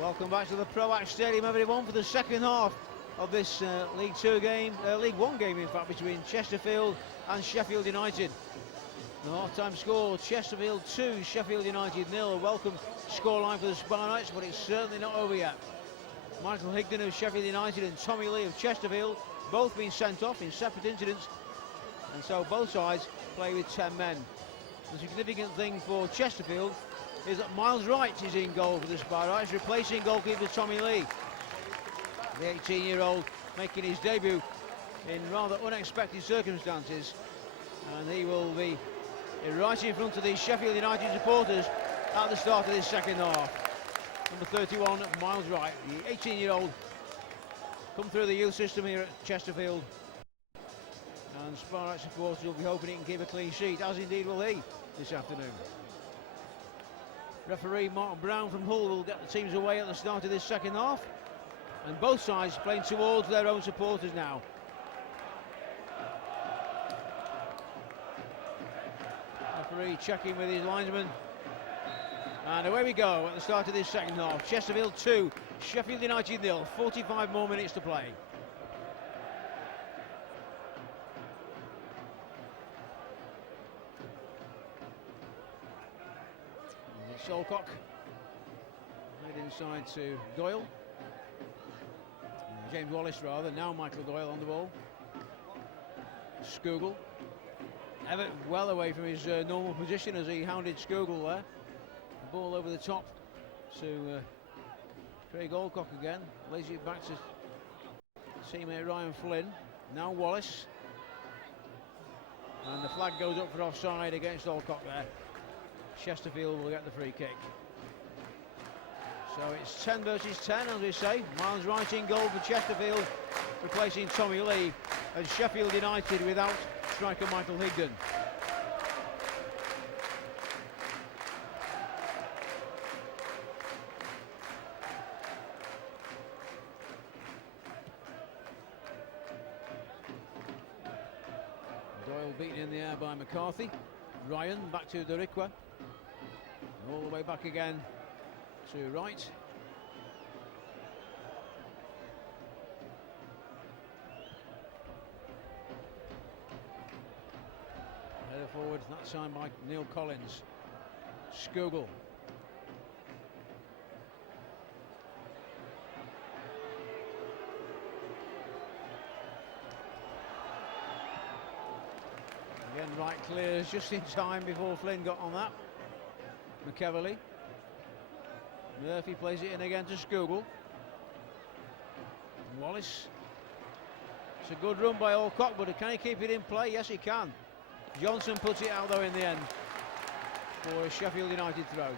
Welcome back to the Proact Stadium, everyone, for the second half of this League One game, in fact, between Chesterfield and Sheffield United. The half-time score: Chesterfield 2, Sheffield United 0. A welcome scoreline for the Spartans, but it's certainly not over yet. Michael Higden of Sheffield United and Tommy Lee of Chesterfield both been sent off in separate incidents, and so both sides play with 10 men. The significant thing for Chesterfield is that Miles Wright is in goal for the Spartans, replacing goalkeeper Tommy Lee. The 18-year-old making his debut in rather unexpected circumstances, and he will be right in front of the Sheffield United supporters at the start of this second half. Number 31, Miles Wright, the 18-year-old, come through the youth system here at Chesterfield, and Spartans supporters will be hoping he can keep a clean sheet, as indeed will he this afternoon. Referee Mark Brown from Hull will get the teams away at the start of this second half, and both sides playing towards their own supporters now. Referee checking with his linesman, and away we go at the start of this second half. Chesterfield 2, Sheffield United 0, 45 more minutes to play. Solcock made inside to Doyle. James Wallace rather, now Michael Doyle on the ball. Skugel. Everett well away from his normal position as he hounded Skugel there. The ball over the top to Craig Alcock again. Lays it back to teammate Ryan Flynn. Now Wallace. And the flag goes up for offside against Alcock there. Chesterfield will get the free kick. So it's 10 versus 10, as we say. Miles Wright in goal for Chesterfield, replacing Tommy Lee, and Sheffield United without striker Michael Higden. Doyle beaten in the air by McCarthy. Ryan back to Derikwa. All the way back again to Wright. Header forward, that time by Neil Collins. Skugel. Again, Wright clears just in time before Flynn got on that. McEverly. Murphy plays it in again to Skugel. Wallace. It's a good run by Alcock, but can he keep it in play? Yes, he can. Johnson puts it out though in the end for a Sheffield United throw.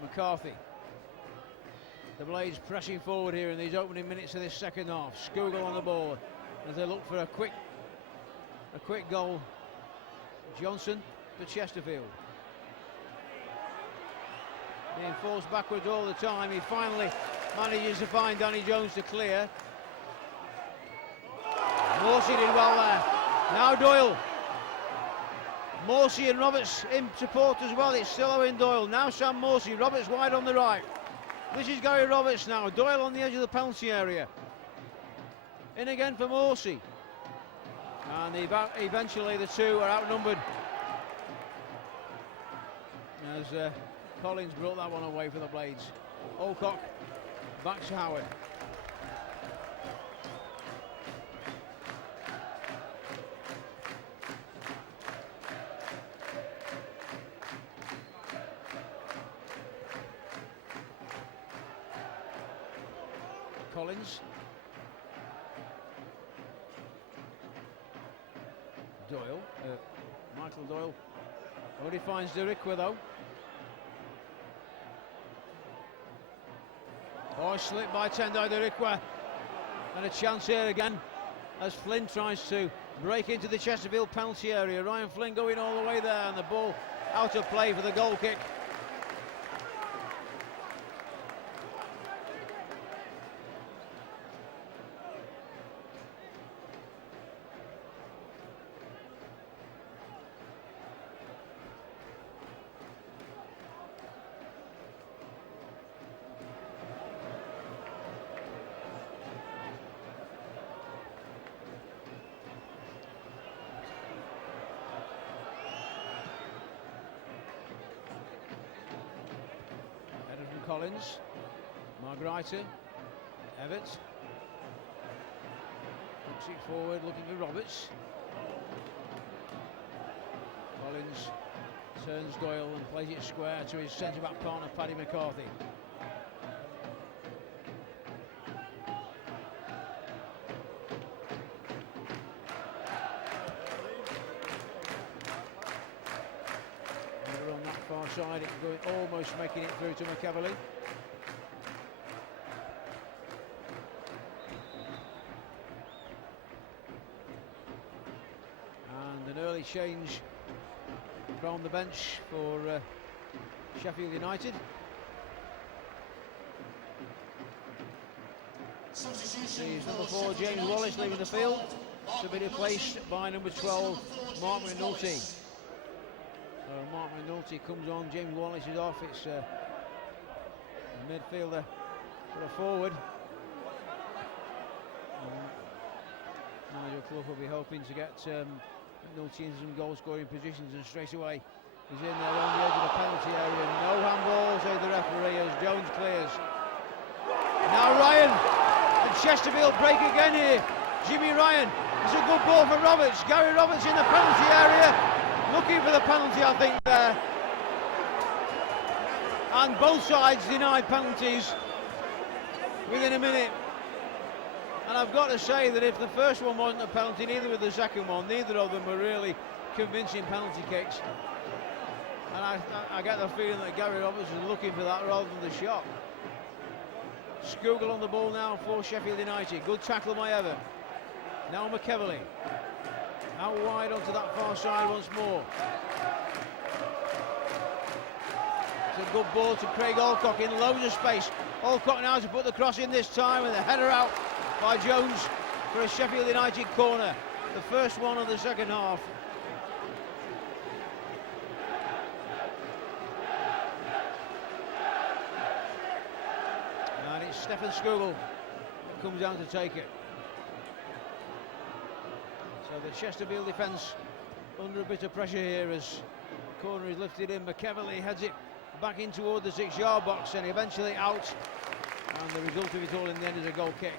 McCarthy. The Blades pressing forward here in these opening minutes of this second half. Skugel on the ball as they look for a quick goal. Johnson to Chesterfield. Being forced backwards all the time. He finally manages to find Danny Jones to clear. Morsey did well there. Now Doyle. Morsey and Roberts in support as well. It's still Owen Doyle. Now Sam Morsey. Roberts wide on the right. This is Gary Roberts now. Doyle on the edge of the penalty area. In again for Morsey. And eventually the two are outnumbered. As Collins brought that one away for the Blades. Alcock back to Howard. Collins. Doyle. Michael Doyle. Already finds Derikwa though. Oh, slipped by Tendai Derikwa. And a chance here again as Flynn tries to break into the Chesterfield penalty area. Ryan Flynn going all the way there, and the ball out of play for the goal kick. Collins, Margreiter, Everett. Puts it forward, looking for Roberts. Collins turns Doyle and plays it square to his centre-back partner, Paddy McCarthy. Over on that far side, it's going, almost making it through to McEverly. And an early change from the bench for Sheffield United. He's number 4, James Wallace, leaving the field to be replaced by number 12, Mark McNulty. So Mark McNulty comes on, James Wallace is off. It's a midfielder for a forward. Nigel Clough will be hoping to get McNulty into some goal-scoring positions, and straight away he's in there on the edge of the penalty area. No handball, says the referee, as Jones clears. Now Ryan, and Chesterfield break again here. Jimmy Ryan, it's a good ball for Roberts. Gary Roberts in the penalty area, looking for the penalty, I think, there. And both sides denied penalties within a minute. And I've got to say that if the first one wasn't a penalty, neither was the second one. Neither of them were really convincing penalty kicks. And I get the feeling that Gary Roberts is looking for that rather than the shot. Skugel on the ball now for Sheffield United. Good tackle by Everett. Now McEverly. Out wide onto that far side once more. It's a good ball to Craig Alcock in loads of space. Alcock now to put the cross in this time, with a header out by Jones for a Sheffield United corner. The first one of the second half. And it's Stefan Skugel that comes down to take it. So the Chesterfield defence under a bit of pressure here as the corner is lifted in. McEverly heads it back in toward the 6-yard box and eventually out. And the result of it all in the end is a goal kick.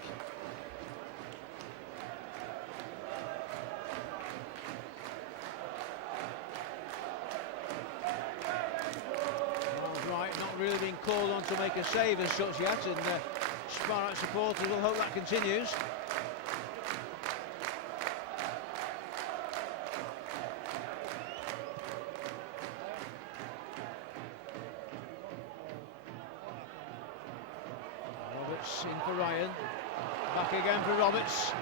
Right, not really being called on to make a save as such yet, and Sparrow supporters will hope that continues. Roberts in for Ryan, back again for Roberts.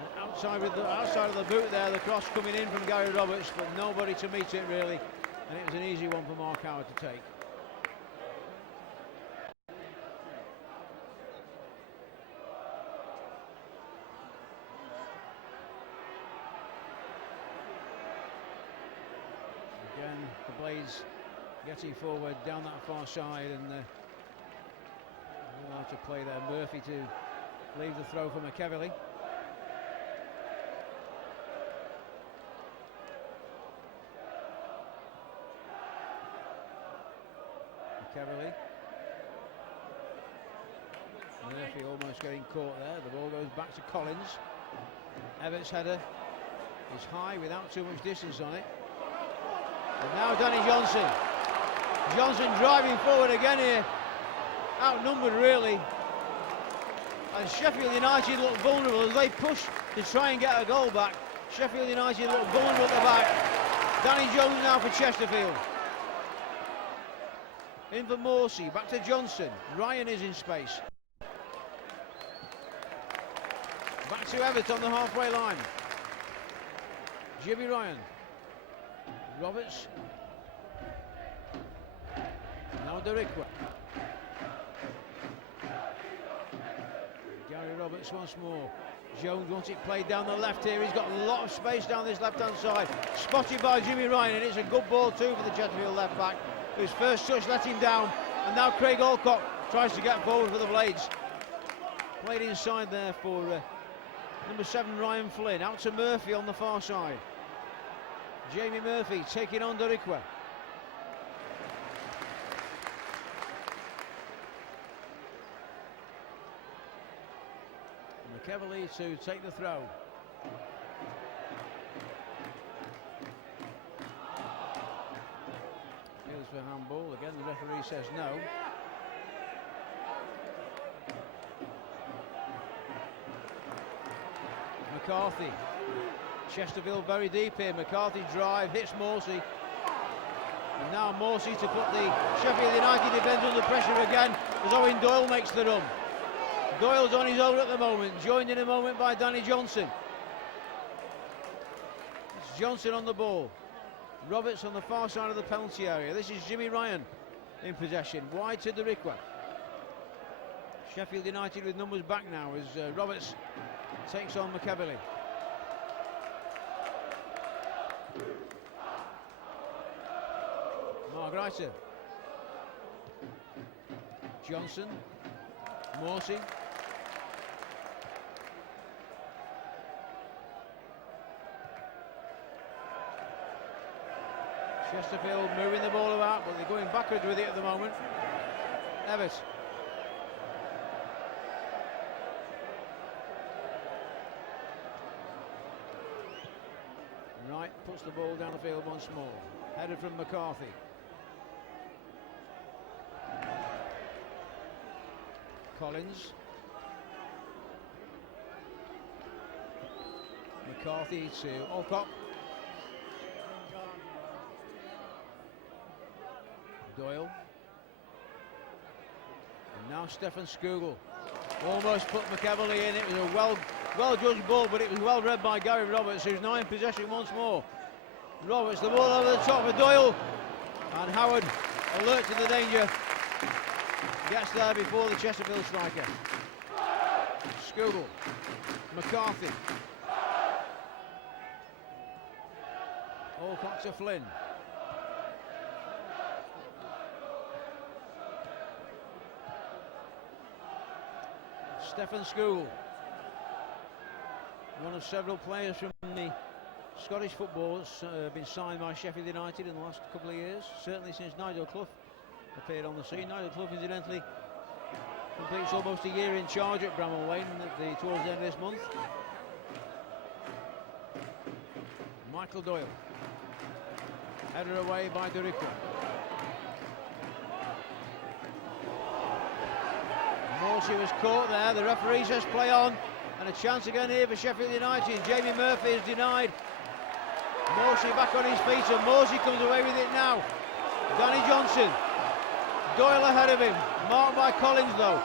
And outside of the boot there, the cross coming in from Gary Roberts, but nobody to meet it really. And it was an easy one for Mark Howard to take. Again, the Blades getting forward down that far side, and allowed to play there. Murphy to leave the throw for McEverly. McEverly. Murphy almost getting caught there. The ball goes back to Collins. Everett's header is high without too much distance on it. And now Danny Johnson. Johnson driving forward again here. Outnumbered really. And Sheffield United look vulnerable as they push to try and get a goal back. Sheffield United look vulnerable at the back. Danny Jones now for Chesterfield. In for Morsey, back to Johnson. Ryan is in space. Back to Everett on the halfway line. Jimmy Ryan. Roberts. Now Derikwa. Gary Roberts once more. Jones wants it played down the left here. He's got a lot of space down this left-hand side. Spotted by Jimmy Ryan, and it's a good ball too for the Chesterfield left back. His first touch let him down, and now Craig Alcock tries to get forward for the Blades. Played inside there for number 7 Ryan Flynn, out to Murphy on the far side. Jamie Murphy taking on Derikwa. McEverly to take the throw. Here's for handball. Again, the referee says no. McCarthy. Chesterfield very deep here. McCarthy drive, hits Morsey. And now Morsey to put the Sheffield United defence under pressure again as Owen Doyle makes the run. Doyle's on his own at the moment, joined in a moment by Danny Johnson. It's Johnson on the ball. Roberts on the far side of the penalty area. This is Jimmy Ryan in possession. Wide to Derikwa. Sheffield United with numbers back now as Roberts takes on McEverly. Margreiter. Johnson. Morsey. Chesterfield moving the ball about, but they're going backwards with it at the moment. Evans. Wright puts the ball down the field once more. Headed from McCarthy. Collins. McCarthy to Alcock. Doyle. And now Stefan Skugel. Almost put McEverly in. It was a well judged ball, but it was well read by Gary Roberts, who's now in possession once more. Roberts, the ball over the top for Doyle. And Howard, alert to the danger, gets there before the Chesterfield striker. Skugel. McCarthy. Alcock to Flynn. Stefan Skugel, one of several players from the Scottish football that's been signed by Sheffield United in the last couple of years, certainly since Nigel Clough appeared on the scene. Nigel Clough, incidentally, completes almost a year in charge at Bramall Lane towards the end of this month. Michael Doyle, header away by Derikwa. Morsey was caught there, the referee says play on, and a chance again here for Sheffield United. Jamie Murphy is denied. Morsey back on his feet, and Morsey comes away with it now. Danny Johnson, Doyle ahead of him, marked by Collins though.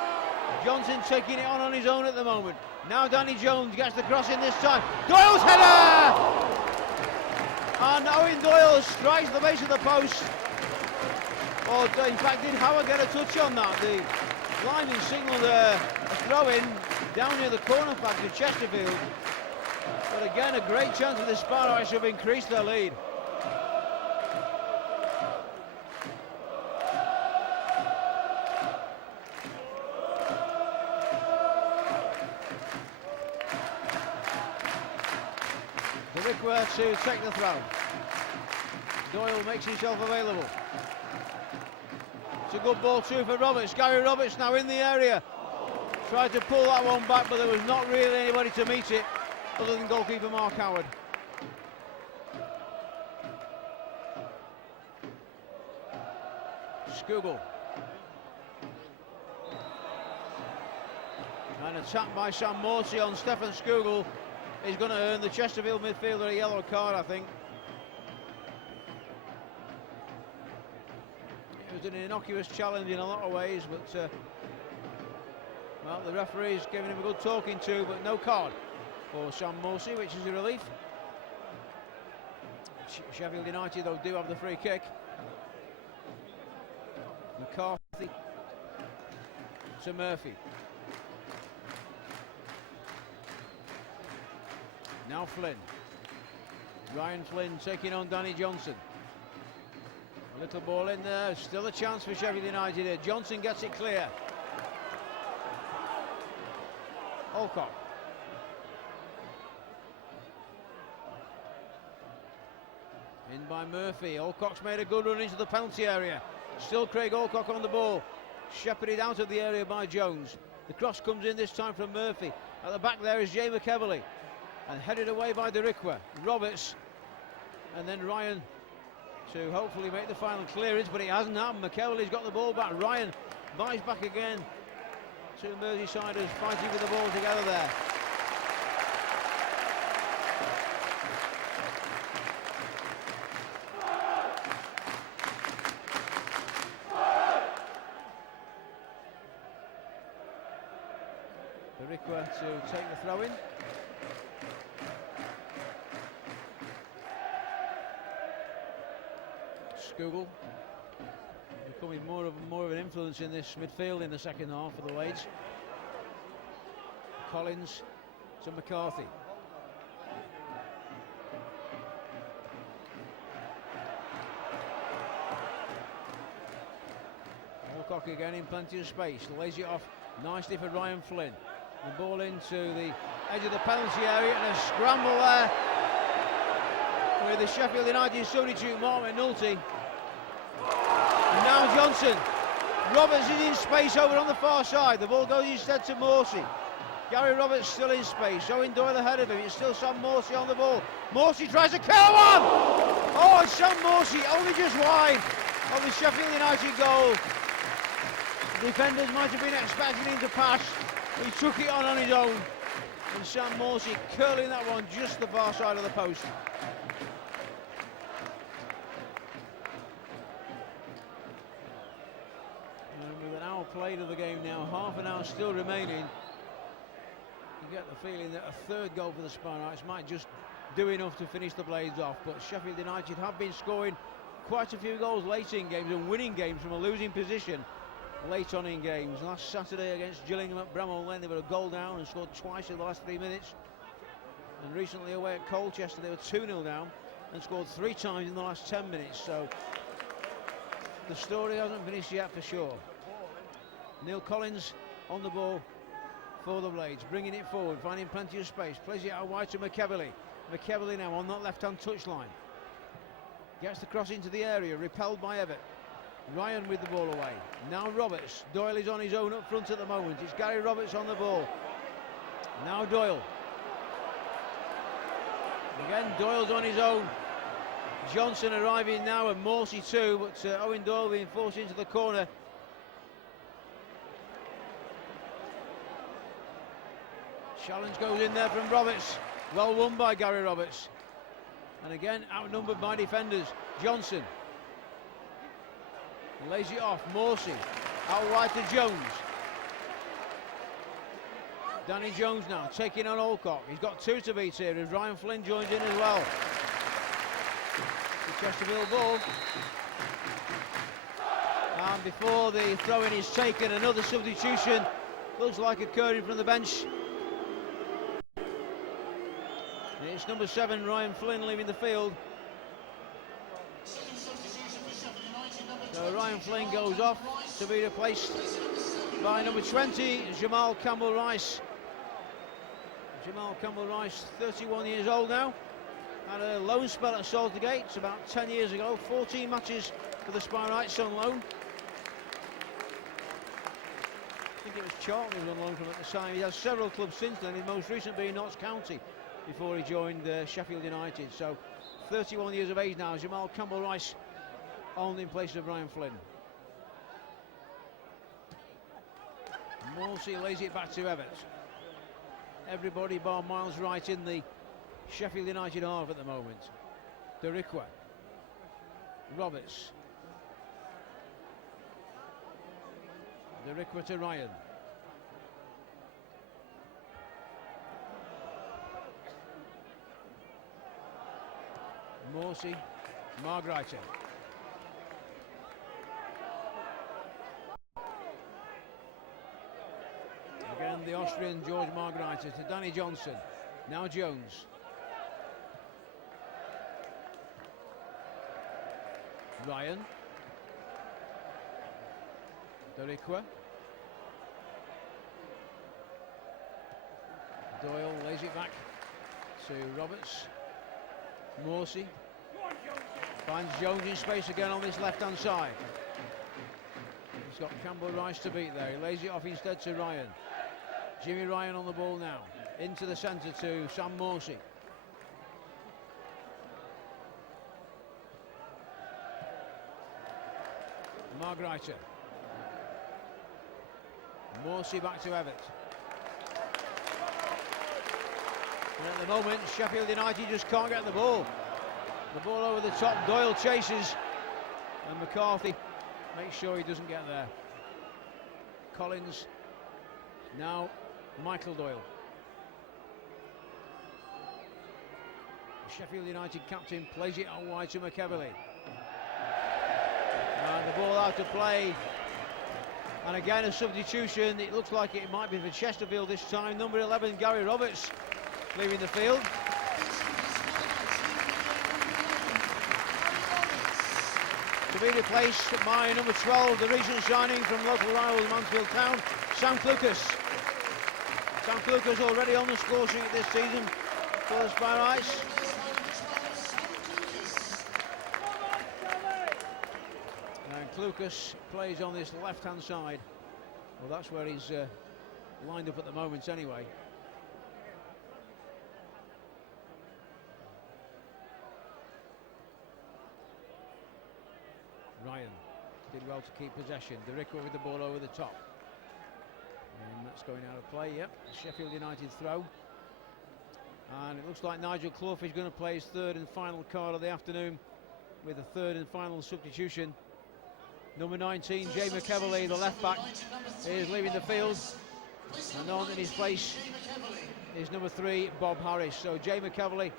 Johnson taking it on his own at the moment. Now Danny Jones gets the cross in this time. Doyle's header! And Owen Doyle strikes the base of the post. Or in fact, did Howard get a touch on that? The linesman signalled a throw-in down near the corner flag to Chesterfield. But again, a great chance for the Sparrows to have increased their lead. Derikwa to take the throw. Doyle makes himself available. It's a good ball too for Roberts. Gary Roberts now in the area. Tried to pull that one back, but there was not really anybody to meet it other than goalkeeper Mark Howard. Skugel. An attack by Sam Morsey on Stefan Skugel is going to earn the Chesterfield midfielder a yellow card, I think. It was an innocuous challenge in a lot of ways, but well, the referee's giving him a good talking to, but no card for Sam Morsey, which is a relief. Sheffield United, though, do have the free kick. McCarthy to Murphy. Now Flynn. Ryan Flynn taking on Danny Johnson. A little ball in there, still a chance for Sheffield United here. Johnson gets it clear. Alcock. In by Murphy. Alcock's made a good run into the penalty area. Still Craig Alcock on the ball. Shepherded out of the area by Jones. The cross comes in this time from Murphy. At the back there is Jay McEverley, and headed away by Derrickwa. Roberts, and then Ryan to hopefully make the final clearance, but it hasn't happened. McEverley's got the ball back. Ryan buys back again. Two Merseysiders fighting with the ball together there. Derrickwa to take the throw in. Google becoming more of an influence in this midfield in the second half for the Leeds. Collins to McCarthy. Alcock again in plenty of space, lays it off nicely for Ryan Flynn. The ball into the edge of the penalty area, and a scramble there with the Sheffield United substitute Mark McNulty. And now Johnson. Roberts is in space over on the far side. The ball goes instead to Morsey. Gary Roberts still in space. Owen Doyle ahead of him. It's still Sam Morsey on the ball. Morsey tries to kill one! Oh, it's Sam Morsey only just wide of the Sheffield United goal. Defenders might have been expecting him to pass. He took it on his own. And Sam Morsey curling that one just the far side of the post. And with an hour played of the game now, half an hour still remaining, you get the feeling that a third goal for the Spartans might just do enough to finish the Blades off. But Sheffield United have been scoring quite a few goals late in games and winning games from a losing position late on in games. Last Saturday against Gillingham at Bramall Lane, they were a goal down and scored twice in the last 3 minutes. And recently away at Colchester, they were 2-0 down and scored 3 times in the last 10 minutes. So the story hasn't finished yet for sure. Neil Collins on the ball for the Blades, bringing it forward, finding plenty of space, plays it out wide to McEverley. McEverley now on that left-hand touchline. Gets the cross into the area, repelled by Everett. Ryan with the ball away. Now Roberts. Doyle is on his own up front at the moment. It's Gary Roberts on the ball. Now Doyle. Again, Doyle's on his own. Johnson arriving now and Morsey too, but Owen Doyle being forced into the corner. Challenge goes in there from Roberts. Well won by Gary Roberts. And again, outnumbered by defenders. Johnson. Lays it off. Morsey. Out wide to Jones. Danny Jones now taking on Alcock. He's got 2 to beat here as Ryan Flynn joins in as well. The Chesterfield ball. And before the throw-in is taken, another substitution looks like occurring from the bench. It's number 7, Ryan Flynn, leaving the field. So Ryan Flynn goes off to be replaced by number 20, Jamal Campbell-Rice. Jamal Campbell-Rice, 31 years old now. Had a loan spell at Saltergate about 10 years ago. 14 matches for the Sparrites on loan. I think it was Charlton who was on loan from at the time. He has several clubs since then, his most recent being Notts County, before he joined Sheffield United. So 31 years of age now, Jamal Campbell-Rice on in place of Ryan Flynn. Morsey lays it back to Everett. Everybody bar Miles Wright in the Sheffield United half at the moment. Derrickwa. Roberts. Derrickwa to Ryan. Morsey. Margreiter. Again, the Austrian George Margreiter to Danny Johnson. Now Jones. Ryan. Derrickwa. Doyle lays it back to Roberts. Morsey. Finds Jones in space again on this left-hand side. He's got Campbell Rice to beat there. He lays it off instead to Ryan. Jimmy Ryan on the ball now. Into the centre to Sam Morsey. Margreiter. Morsey back to Everett. And at the moment, Sheffield United just can't get the ball. The ball over the top, Doyle chases, and McCarthy makes sure he doesn't get there. Collins, now Michael Doyle. The Sheffield United captain plays it out wide to McEverley. And the ball out to play. And again a substitution. It looks like it might be for Chesterfield this time. Number 11, Gary Roberts, leaving the field. To be replaced by number 12, the recent signing from local rival Mansfield Town, Sam Clucas. Sam Clucas already on the score sheet this season for the Sparrites. And Clucas plays on this left-hand side. Well, that's where he's lined up at the moment anyway. Ryan did well to keep possession. Derico with the ball over the top. And that's going out of play, yep. Sheffield United throw. And it looks like Nigel Clough is going to play his third and final card of the afternoon with a third and final substitution. Number 19, Jay McEverley, the left back, is leaving the field. And on in his place is number 3, Bob Harris. So Jay McEverley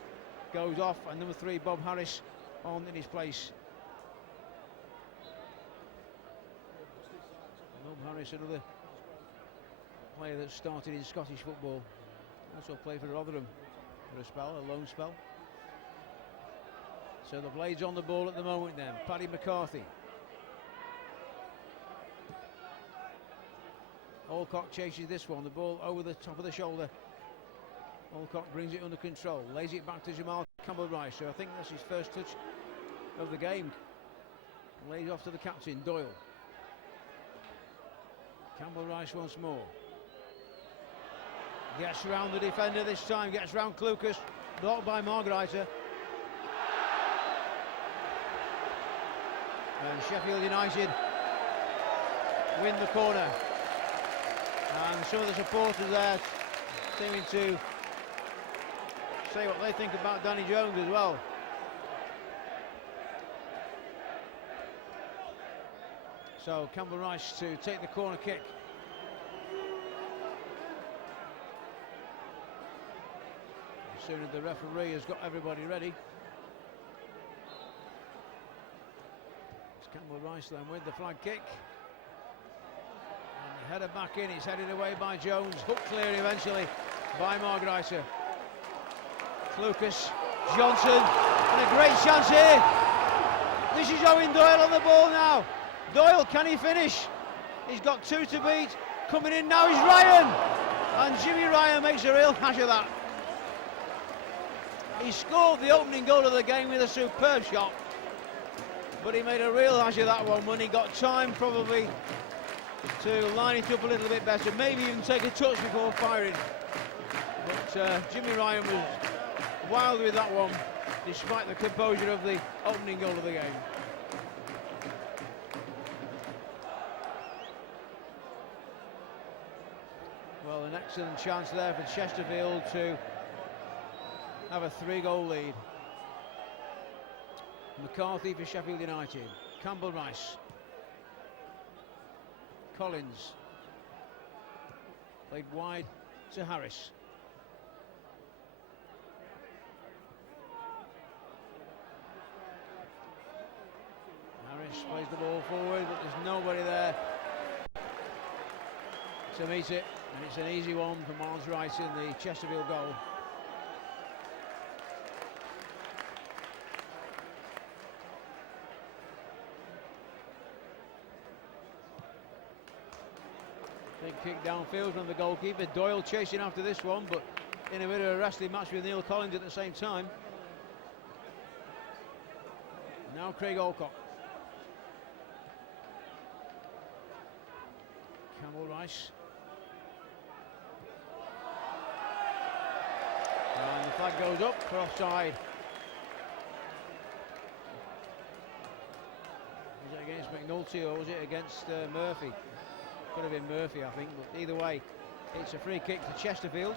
goes off and number 3, Bob Harris, on in his place. Bob Harris, another player that started in Scottish football. Also played for Rotherham for a spell, a loan spell. So the Blades on the ball at the moment then. Paddy McCarthy. Alcock chases this one, the ball over the top of the shoulder. Alcock brings it under control, lays it back to Jamal Campbell-Rice. So I think that's his first touch of the game. Lays off to the captain, Doyle. Campbell-Rice once more. Gets round the defender this time, gets round Clucas, blocked by Margreiter. And Sheffield United win the corner. And some of the supporters there seeming to say what they think about Danny Jones as well. So Campbell-Rice to take the corner kick. As soon as the referee has got everybody ready. It's Campbell-Rice then with the flag kick. And the header back in, it's headed away by Jones. Hook clear eventually by Margreiter. Clucas, Johnson, and a great chance here. This is Owen Doyle on the ball now. Doyle, can he finish? He's got 2 to beat. Coming in now is Ryan. And Jimmy Ryan makes a real hash of that. He scored the opening goal of the game with a superb shot. But he made a real hash of that one when he got time probably to line it up a little bit better. Maybe even take a touch before firing. But Jimmy Ryan was wild with that one, despite the composure of the opening goal of the game. Well, an excellent chance there for Chesterfield to have a 3-goal lead. McCarthy for Sheffield United. Campbell-Rice. Collins. Played wide to Harris. Harris plays the ball forward, but there's nobody there to meet it. And it's an easy one for Miles Rice in the Chesterfield goal. Big kick downfield from the goalkeeper. Doyle chasing after this one, but in a bit of a wrestling match with Neil Collins at the same time. Now Craig Alcock. Campbell Rice. And the flag goes up for offside. Was it against McNulty or was it against Murphy? Could have been Murphy, I think, but either way, it's a free kick for Chesterfield.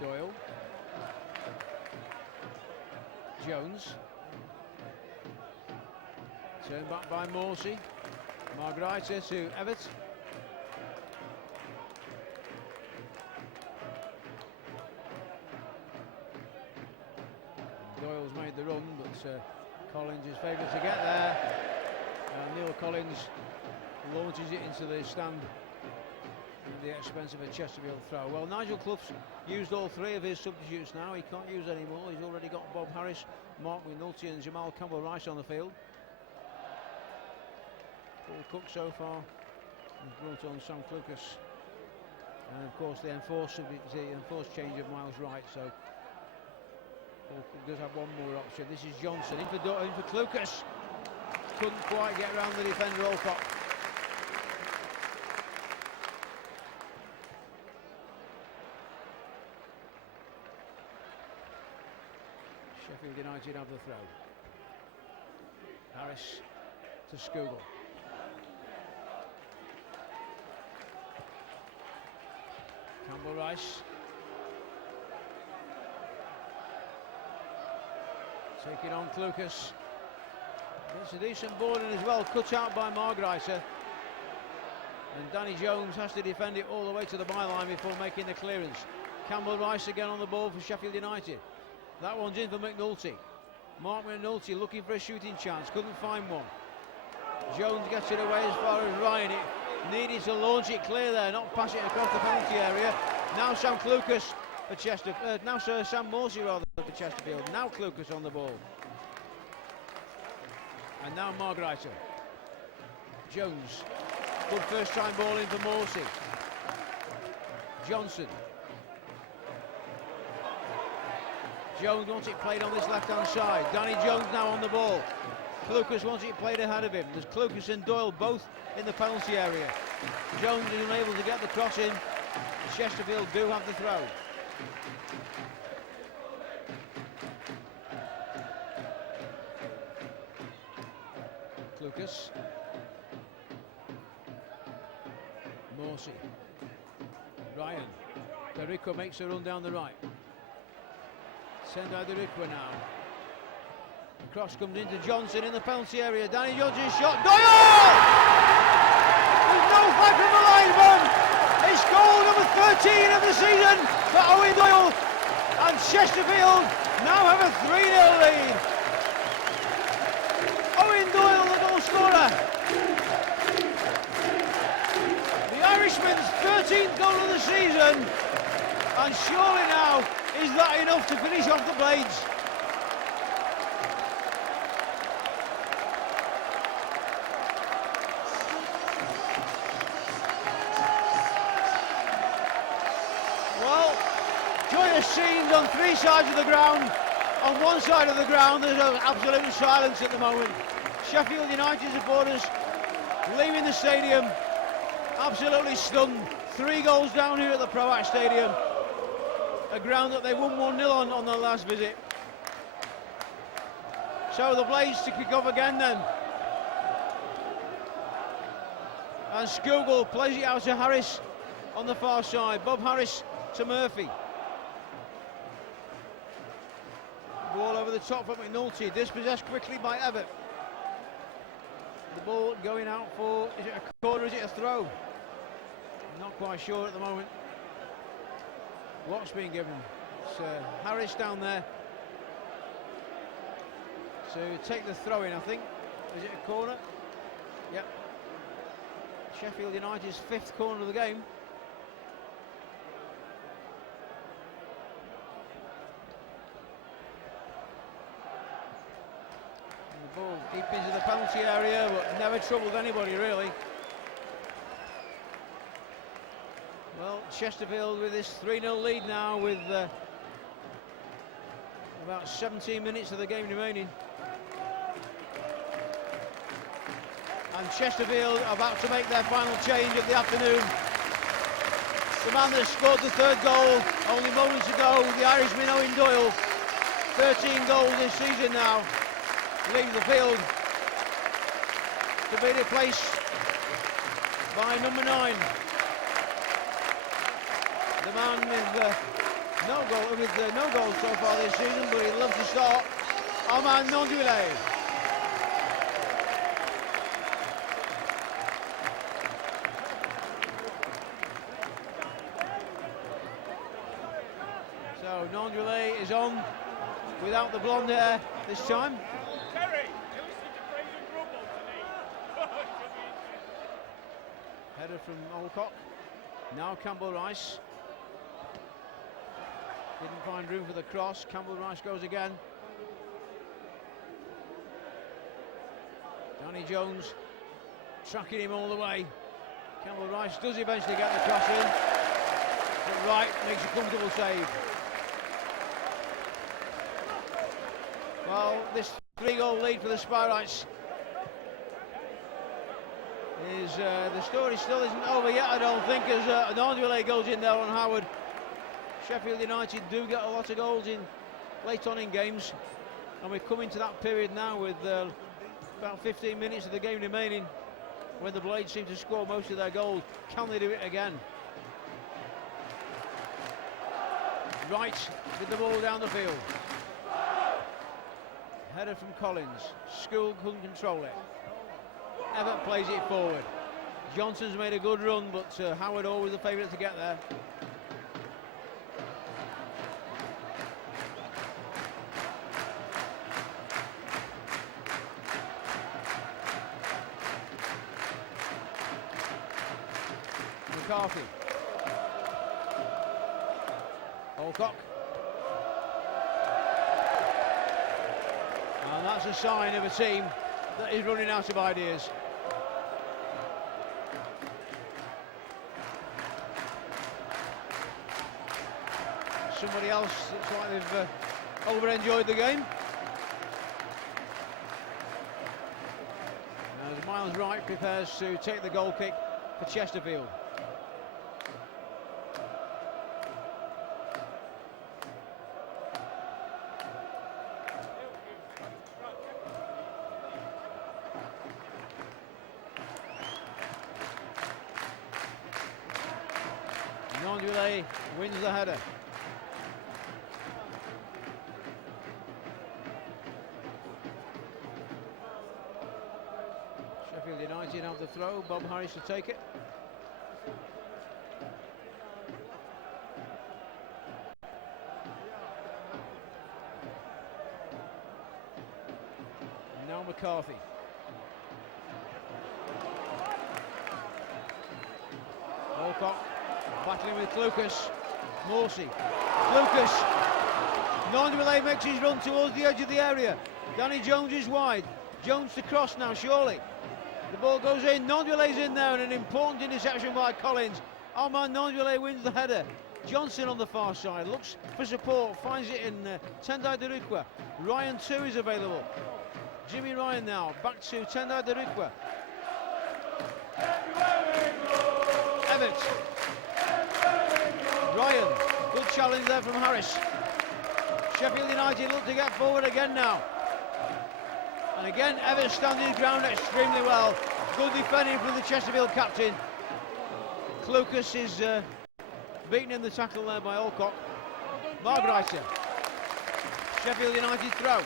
Doyle. Jones. Turned back by Morsey. Margreiter to Everett. Doyle's made the run, but Collins is favoured to get there. And Neil Collins launches it into the stand at the expense of a Chesterfield throw. Well, Nigel Clough's used all three of his substitutes now. He can't use any more. He's already got Bob Harris, Mark McNulty and Jamal Campbell-Rice on the field. Paul Cook so far has brought on Sam Clucas, and of course the enforced change of Miles Wright, so Paul Cook does have one more option. This is Johnson in for Clucas, couldn't quite get around the defender Alcott. Sheffield United have the throw. Harris to Skugel. Campbell Rice. Taking on Clucas. It's a decent ball in as well, cut out by Margreiter. And Danny Jones has to defend it all the way to the byline before making the clearance. Campbell Rice again on the ball for Sheffield United. That one's in for McNulty. Mark McNulty looking for a shooting chance, couldn't find one. Jones gets it away as far as Ryan. It needed to launch it clear there, not pass it across the penalty area. Now Sam Clucas for Chesterfield. Now Sam Morsey rather for Chesterfield. Now Clucas on the ball. And now Margreiter. Jones. Good first time ball in for Morsey. Johnson. Jones wants it played on this left-hand side. Danny Jones now on the ball. Clucas wants it played ahead of him. There's Clucas and Doyle both in the penalty area. Jones is unable to get the cross in. Chesterfield do have the throw. Clucas. Morsey. Ryan. Derico makes a run down the right. Send out Derico now. The cross comes into Johnson in the penalty area. Danny Johnson's shot. Doyle! There's no flag from the linesman. It's goal number 13 of the season for Owen Doyle. And Chesterfield now have a 3-0 lead. Owen Doyle, the goal scorer. The Irishman's 13th goal of the season. And surely now, is that enough to finish off the Blades? Well, joyous scenes on three sides of the ground. On one side of the ground, there's absolute silence at the moment. Sheffield United supporters leaving the stadium, absolutely stunned. 3 goals down here at the Proact Stadium. A ground that they won 1-0 on their last visit. So the Blades to kick off again then. And Skugel plays it out to Harris on the far side. Bob Harris to Murphy. Ball over the top for McNulty, dispossessed quickly by Everett. The ball going out for, is it a corner, is it a throw? Not quite sure at the moment. What's being given? It's Harris down there to take the throw in, I think. Is it a corner? Yep. Sheffield United's 5th corner of the game. And the ball deep into the penalty area, but never troubled anybody really. Chesterfield with this 3-0 lead now with about 17 minutes of the game remaining. And Chesterfield about to make their final change of the afternoon. The man that scored the third goal only moments ago, the Irishman Owen Doyle, 13 goals this season now, leaves the field to be replaced by number 9. The man with no goals so far this season, but he'd love to start. Armand Nondouillet. So Nondouillet is on without the blonde hair this time. Header from Alcock. Now Campbell Rice. Didn't find room for the cross. Campbell Rice goes again. Danny Jones tracking him all the way. Campbell Rice does eventually get the cross in, but Wright makes a comfortable save. Well, this 3-goal lead for the Spirites is the story still isn't over yet, I don't think, as Nondouillet goes in there on Howard. Sheffield United do get a lot of goals in late on in games, and we're coming to that period now with about 15 minutes of the game remaining, when the Blades seem to score most of their goals. Can they do it again? Wright with the ball down the field. Header from Collins. School couldn't control it. Everett plays it forward. Johnson's made a good run, but Howard always the favourite to get there. McCarthy. Alcock. And that's a sign of a team that is running out of ideas. Somebody else looks like they've over-enjoyed the game. As Miles Wright prepares to take the goal kick for Chesterfield. Nondouillet wins the header. Sheffield United have the throw, Bob Harris to take it. Now McCarthy. Alcock battling with Lucas. Morsey. Lucas. Nondouillet makes his run towards the edge of the area. Danny Jones is wide. Jones to cross now, surely. The ball goes in. Nondouillet's in there, and an important interception by Collins. Armand Nondouillet wins the header. Johnson on the far side looks for support, finds it in Tendai Darukwa. Ryan too is available. Jimmy Ryan now back to Tendai Darukwa. Everett. Ryan, good challenge there from Harris. Sheffield United look to get forward again now. And again, Everett standing his ground extremely well. Good defending from the Chesterfield captain. Lucas is beaten in the tackle there by Alcock. Margreiter. Sheffield United throw.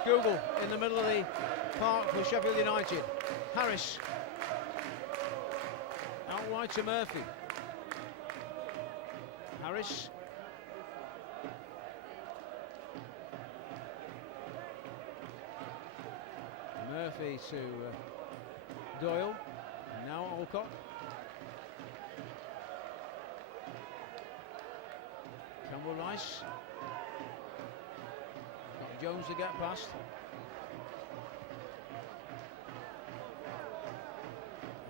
Skugel in the middle of the park for Sheffield United. Harris. Out wide to Murphy. Harris. Murphy to Doyle. And now Alcock. Campbell Rice. Jones to get past.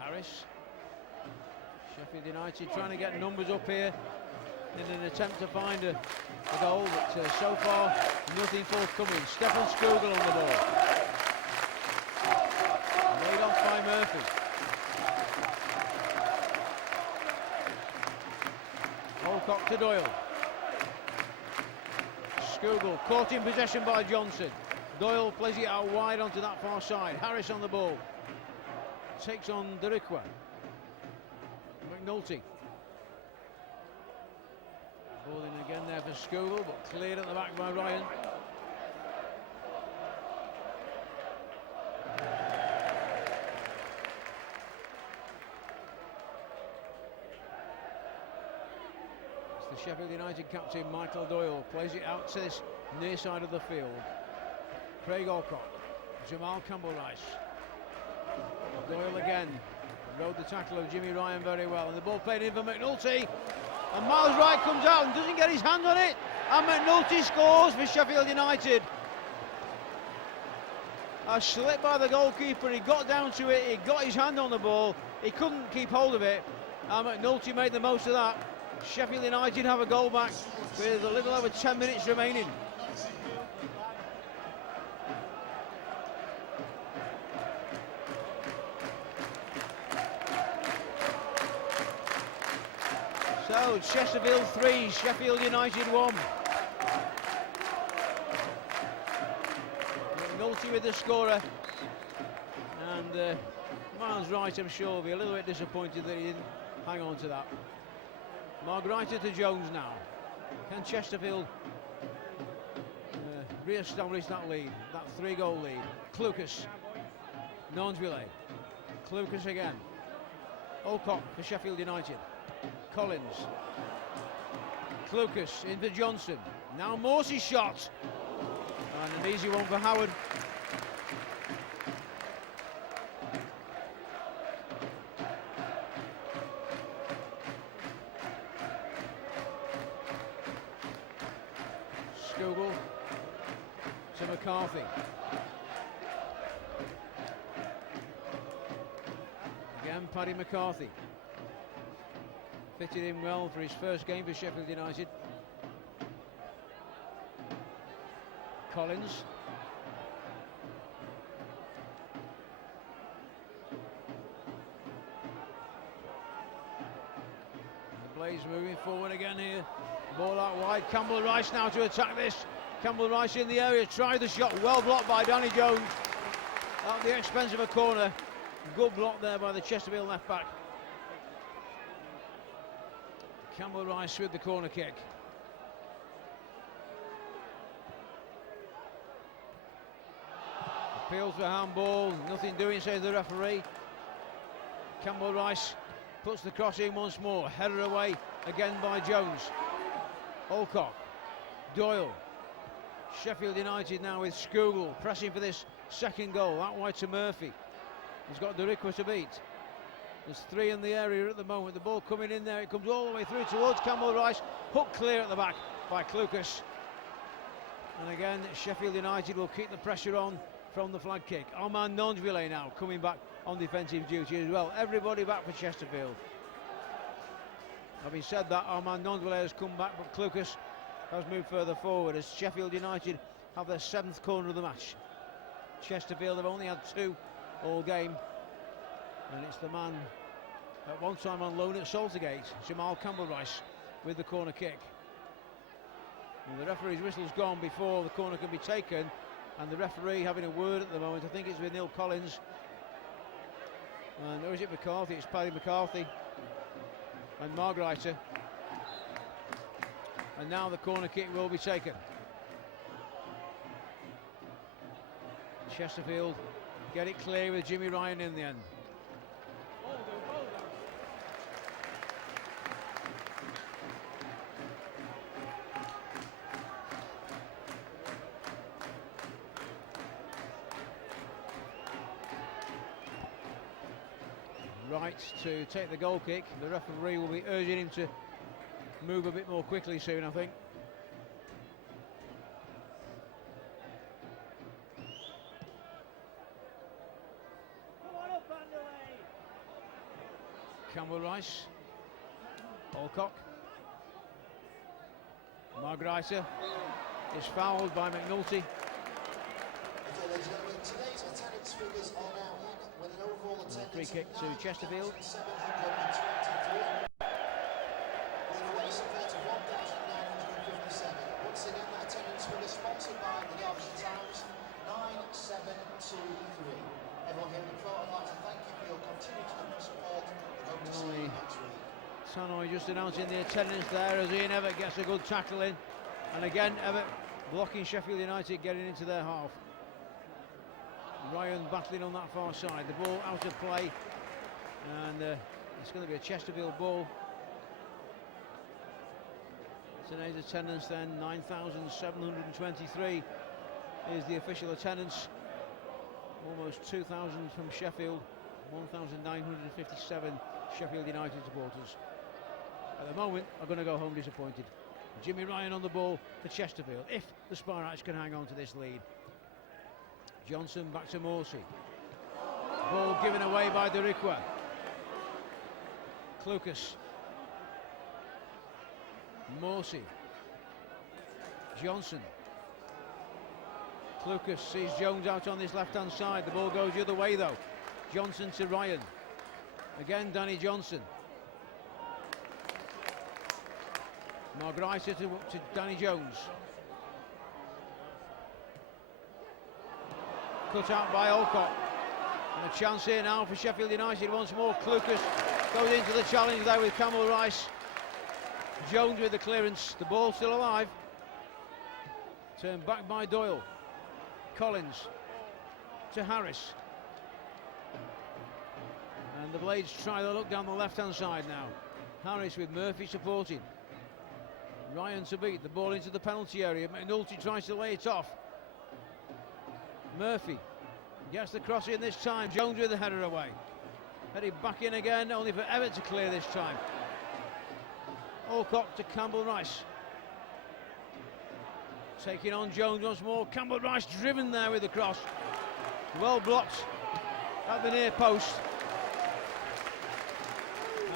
Harris. Sheffield United trying to get numbers up here in an attempt to find a goal, but so far nothing forthcoming. Stefan Skogel on the ball. Laid off by Murphy. Holcock to Doyle. Skogel caught in possession by Johnson. Doyle plays it out wide onto that far side. Harris on the ball. Takes on Derikwa. McNulty. Ball in again there for Skogel, but cleared at the back by Ryan. It's the Sheffield United captain Michael Doyle plays it out to this near side of the field. Craig Alcock, Jamal Campbell-Rice. Doyle again, rode the tackle of Jimmy Ryan very well, and the ball played in for McNulty, and Miles Wright comes out and doesn't get his hand on it, and McNulty scores for Sheffield United. A slip by the goalkeeper, he got down to it, he got his hand on the ball, he couldn't keep hold of it, and McNulty made the most of that. Sheffield United have a goal back with a little over 10 minutes remaining. So Chesterfield 3, Sheffield United 1. McNulty with the scorer, and Miles Wright, I'm sure, will be a little bit disappointed that he didn't hang on to that. Margreiter to Jones now. Can Chesterfield re-establish that lead, that 3-goal lead? Clucas, Nonsville, Clucas again. Alcock for Sheffield United. Collins. Clucas in for Johnson. Now Morse's shot. And an easy one for Howard. Skogel to McCarthy. Again, Paddy McCarthy. Fitted in well for his first game for Sheffield United. Collins. The Blaze moving forward again here. Ball out wide. Campbell-Rice now to attack this. Campbell-Rice in the area. Tried the shot. Well blocked by Danny Jones. At the expense of a corner. Good block there by the Chesterfield left back. Campbell-Rice with the corner kick. Appeals for handball, nothing doing, says the referee. Campbell-Rice puts the cross in once more, header away again by Jones. Alcock, Doyle. Sheffield United now with Skogel pressing for this second goal, out wide to Murphy. He's got Derikwa to beat. There's 3 in the area at the moment. The ball coming in there. It comes all the way through towards Campbell-Rice. Hook clear at the back by Clucas. And again, Sheffield United will keep the pressure on from the flag kick. Armand Nonsville now coming back on defensive duty as well. Everybody back for Chesterfield. Having said that, Armand Nonsville has come back, but Clucas has moved further forward as Sheffield United have their 7th corner of the match. Chesterfield have only had 2 all game. And it's the man at one time on loan at Saltergate, Jamal Campbell-Rice, with the corner kick. And the referee's whistle's gone before the corner can be taken, and the referee having a word at the moment. I think it's with Neil Collins. And or is it McCarthy? It's Paddy McCarthy and Margreiter. And now the corner kick will be taken. Chesterfield get it clear with Jimmy Ryan in the end. Right to take the goal kick. The referee will be urging him to move a bit more quickly soon, I think. Campbell Rice. Alcock. Margreiter is fouled by McNulty. Free kick to Chesterfield. Once again, that attendance figure sponsored by the Derbyshire Times, 9723. Everyone here in the floor, I'd like to thank you for your continued support and hope to see you next week. Tannoy just announcing the attendance there as Ian Evatt gets a good tackle in. And again, Evatt blocking Sheffield United getting into their half. Ryan battling on that far side. The ball out of play. And it's going to be a Chesterfield ball. Today's attendance then, 9,723 is the official attendance. Almost 2,000 from Sheffield, 1,957 Sheffield United supporters. At the moment, are going to go home disappointed. Jimmy Ryan on the ball for Chesterfield, if the Spartans can hang on to this lead. Johnson back to Morsey. Ball given away by Derikwa. Clucas. Morsey. Johnson. Clucas sees Jones out on this left-hand side. The ball goes the other way though. Johnson to Ryan. Again, Danny Johnson. Margreiter to Danny Jones. Cut out by Alcock. And a chance here now for Sheffield United once more. Clucas goes into the challenge there with Campbell Rice. Jones with the clearance. The ball still alive. Turned back by Doyle. Collins to Harris. And the Blades try to look down the left-hand side now. Harris with Murphy supporting. Ryan to beat. The ball into the penalty area. McNulty tries to lay it off. Murphy gets the cross in this time. Jones with the header away. Headed back in again, only for Evatt to clear this time. Alcock to Campbell Rice. Taking on Jones once more. Campbell Rice driven there with the cross. Well blocked at the near post.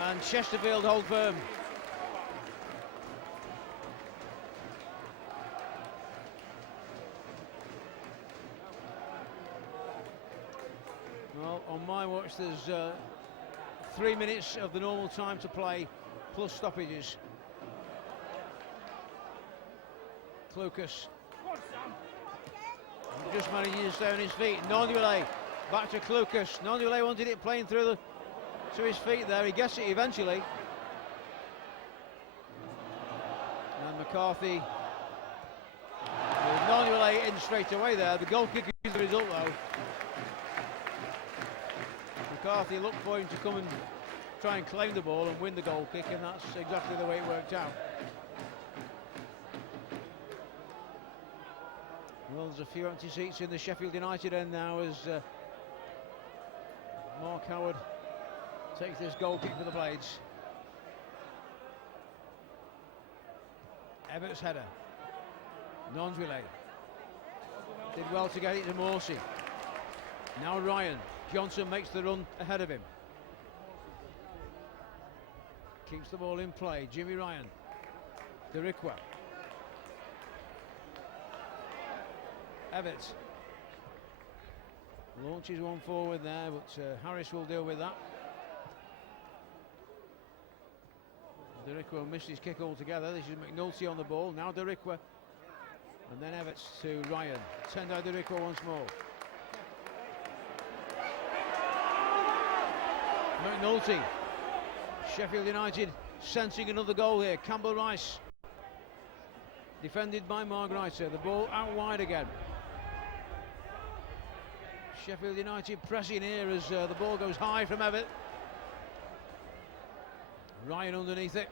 And Chesterfield hold firm. Well, on my watch there's 3 minutes of the normal time to play plus stoppages. Clucas just managing to stay on his feet. Nonduile back to Clucas. Nonduile wanted it playing through to his feet there. He gets it eventually. And McCarthy with Nonduile in straight away there. The goal kick is the result though. McCarthy looked for him to come and try and claim the ball and win the goal kick, and that's exactly the way it worked out. Well, there's a few empty seats in the Sheffield United end now as Mark Howard takes this goal kick for the Blades. Evatt's header. Nonduile did well to get it to Morsey. Now Ryan. Johnson makes the run ahead of him. Keeps the ball in play. Jimmy Ryan. Derikwa. Evatt. Launches one forward there, but Harris will deal with that. Derikwa missed his kick altogether. This is McNulty on the ball. Now Derikwa. And then Evatt to Ryan. Sendo Derikwa once more. McNulty. Sheffield United sensing another goal here. Campbell Rice. Defended by Margreiter. The ball out wide again. Sheffield United pressing here as the ball goes high from Evatt. Ryan underneath it.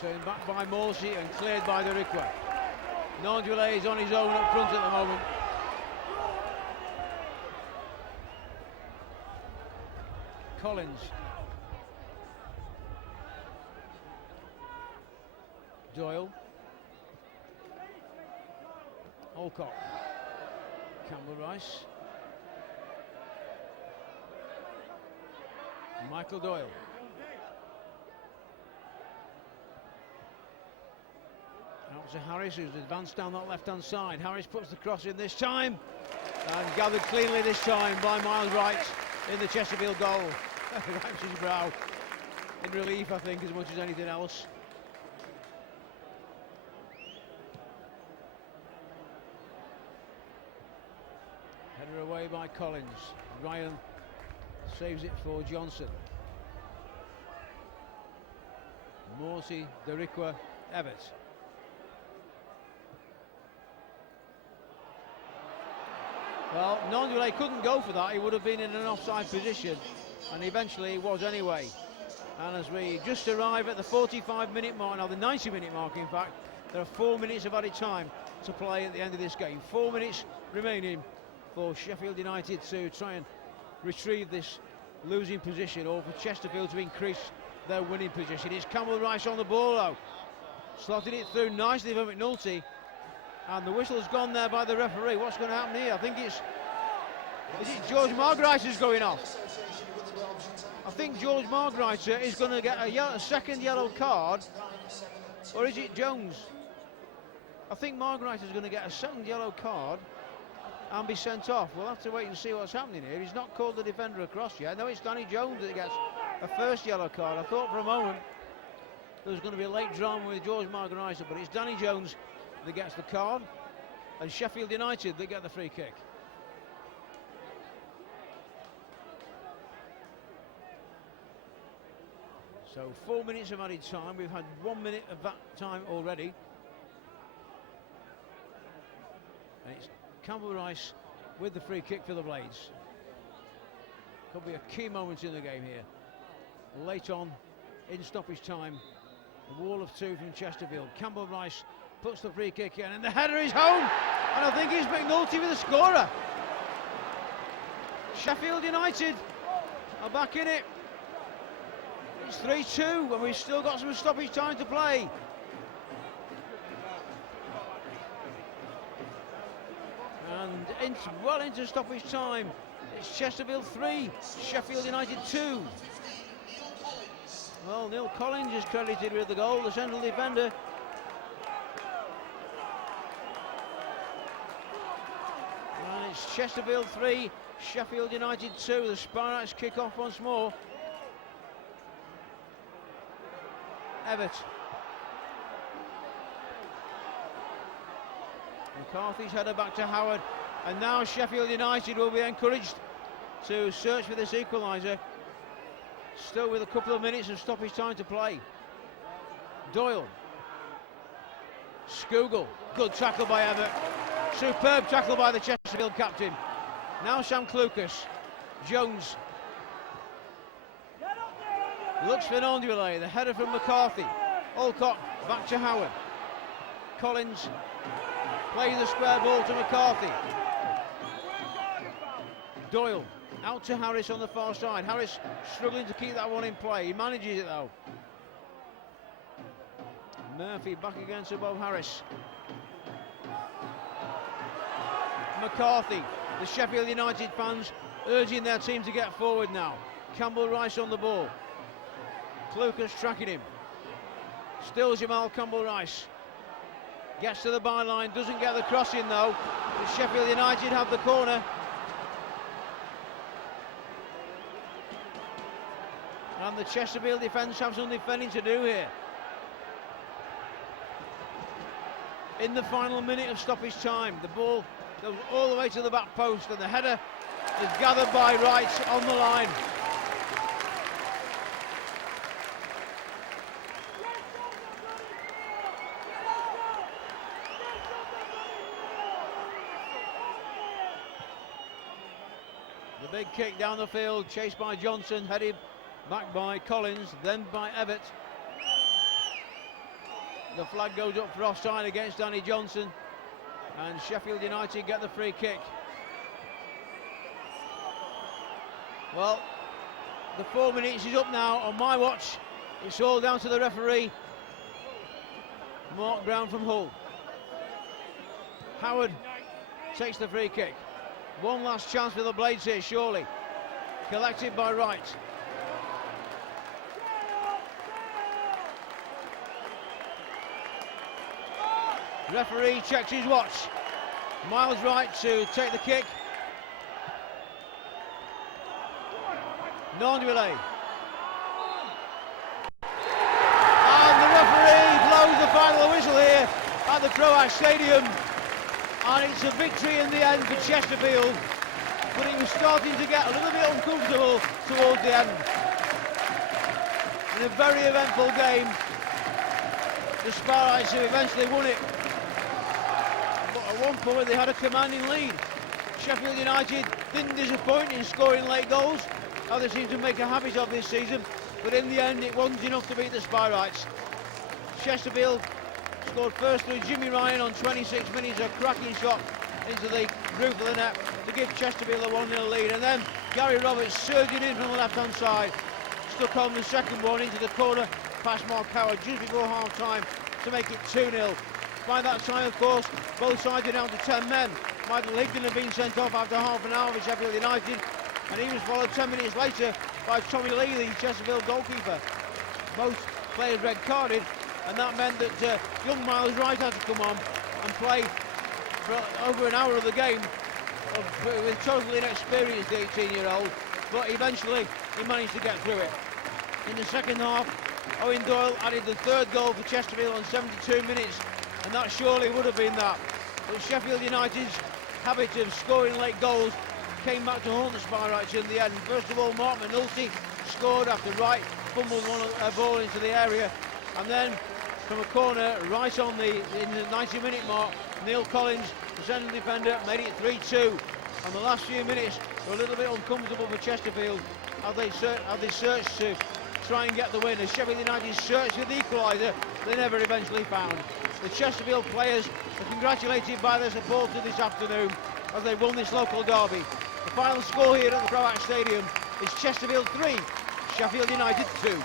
Turned back by Morsey and cleared by Derikwa. Nonduile is on his own up front at the moment. Collins. Doyle. Alcock. Campbell Rice. Michael Doyle. Out to Harris, who's advanced down that left-hand side. Harris puts the cross in this time, and gathered cleanly this time by Miles Wright in the Chesterfield goal. Wipes his brow in relief, I think, as much as anything else. Header away by Collins. Ryan saves it for Johnson. Morty, Derriqua, Everett. Well, Nondule couldn't go for that. He would have been in an offside position, and eventually he was anyway. And as we just arrive at the 45-minute mark, now the 90-minute mark in fact, there are 4 minutes of added time to play at the end of this game. 4 minutes remaining for Sheffield United to try and retrieve this losing position, or for Chesterfield to increase their winning position. It's Campbell Rice on the ball though. Slotted it through nicely for McNulty. And the whistle's gone there by the referee. What's going to happen here? I think is it George Margreiter's going off? I think George Margreiter is going to get a second yellow card, or is it Jones? I think Margreiter's going to get a second yellow card and be sent off. We'll have to wait and see what's happening here. He's not called the defender across yet. No, it's Danny Jones that gets a first yellow card. I thought for a moment there was going to be a late drama with George Margreiter, but it's Danny Jones that gets the card, and Sheffield United that get the free kick. So 4 minutes of added time. We've had 1 minute of that time already. And it's Campbell Rice with the free kick for the Blades. Could be a key moment in the game here. Late on in stoppage time. A wall of two from Chesterfield. Campbell Rice puts the free kick in, and the header is home, and I think it's McNulty with the scorer. Sheffield United are back in it. It's 3-2 and we've still got some stoppage time to play. And well into stoppage time. It's Chesterfield 3, Sheffield United 2. Well, Neil Collins is credited with the goal, the central defender. It's Chesterfield 3, Sheffield United 2. The Spartans kick off once more. Everett. McCarthy's header back to Howard. And now Sheffield United will be encouraged to search for this equaliser. Still with a couple of minutes of stoppage time to play. Doyle. Skugel. Good tackle by Everett. Superb tackle by the Chesterfield captain. Now Sam Clucas. Jones. Looks for Nondule. The header from McCarthy. Alcott back to Howard. Collins plays the square ball to McCarthy. Doyle out to Harris on the far side. Harris struggling to keep that one in play. He manages it though. Murphy back against above Harris. McCarthy. The Sheffield United fans urging their team to get forward now. Campbell Rice on the ball. Clucas tracking him. Still Jamal Campbell Rice. Gets to the byline, doesn't get the cross in though. But Sheffield United have the corner. And the Chesterfield defence have some defending to do here. In the final minute of stoppage time, the ball goes all the way to the back post, and the header is gathered by Wright on the line. The big kick down the field, chased by Johnson, headed back by Collins, then by Everett. The flag goes up for offside against Danny Johnson, and Sheffield United get the free kick. Well, the 4 minutes is up now on my watch. It's all down to the referee, Mark Brown from Hull. Howard takes the free kick. One last chance for the Blades here, surely. Collected by Wright. Referee checks his watch. Miles right to take the kick. Non-delay. And the referee blows the final whistle here at the Croatia Stadium. And it's a victory in the end for Chesterfield. But it was starting to get a little bit uncomfortable towards the end. In a very eventful game, the Spartans have eventually won it. But at one point they had a commanding lead. Sheffield United didn't disappoint in scoring late goals, how they seem to make a habit of this season, but in the end it wasn't enough to beat the Spartans. Chesterfield scored first through Jimmy Ryan on 26 minutes, a cracking shot into the roof of the net to give Chesterfield a 1-0 lead, and then Gary Roberts surging in from the left-hand side, stuck on the second one into the corner past Mark Howard just before half-time to make it 2-0. By that time, of course, both sides are down to 10 men. Michael Higdon had been sent off after half an hour for Sheffield United, and he was followed 10 minutes later by Tommy Lee, the Chesterfield goalkeeper. Both players red-carded, and that meant that young Miles Wright had to come on and play for over an hour of the game with totally inexperienced 18-year-old, but eventually he managed to get through it. In the second half, Owen Doyle added the third goal for Chesterfield on 72 minutes, and that surely would have been that. But Sheffield United's habit of scoring late goals came back to haunt the Spartans in the end. First of all, Mark Manulti scored after Wright fumbled a ball into the area, and then from a corner right in the 90-minute mark, Neil Collins, the central defender, made it 3-2. And the last few minutes were a little bit uncomfortable for Chesterfield as they searched to try and get the win. As Sheffield United searched for the equaliser, they never eventually found. The Chesterfield players are congratulated by their supporters this afternoon as they won this local derby. The final score here at the Croatia Stadium is Chesterfield 3, Sheffield United 2.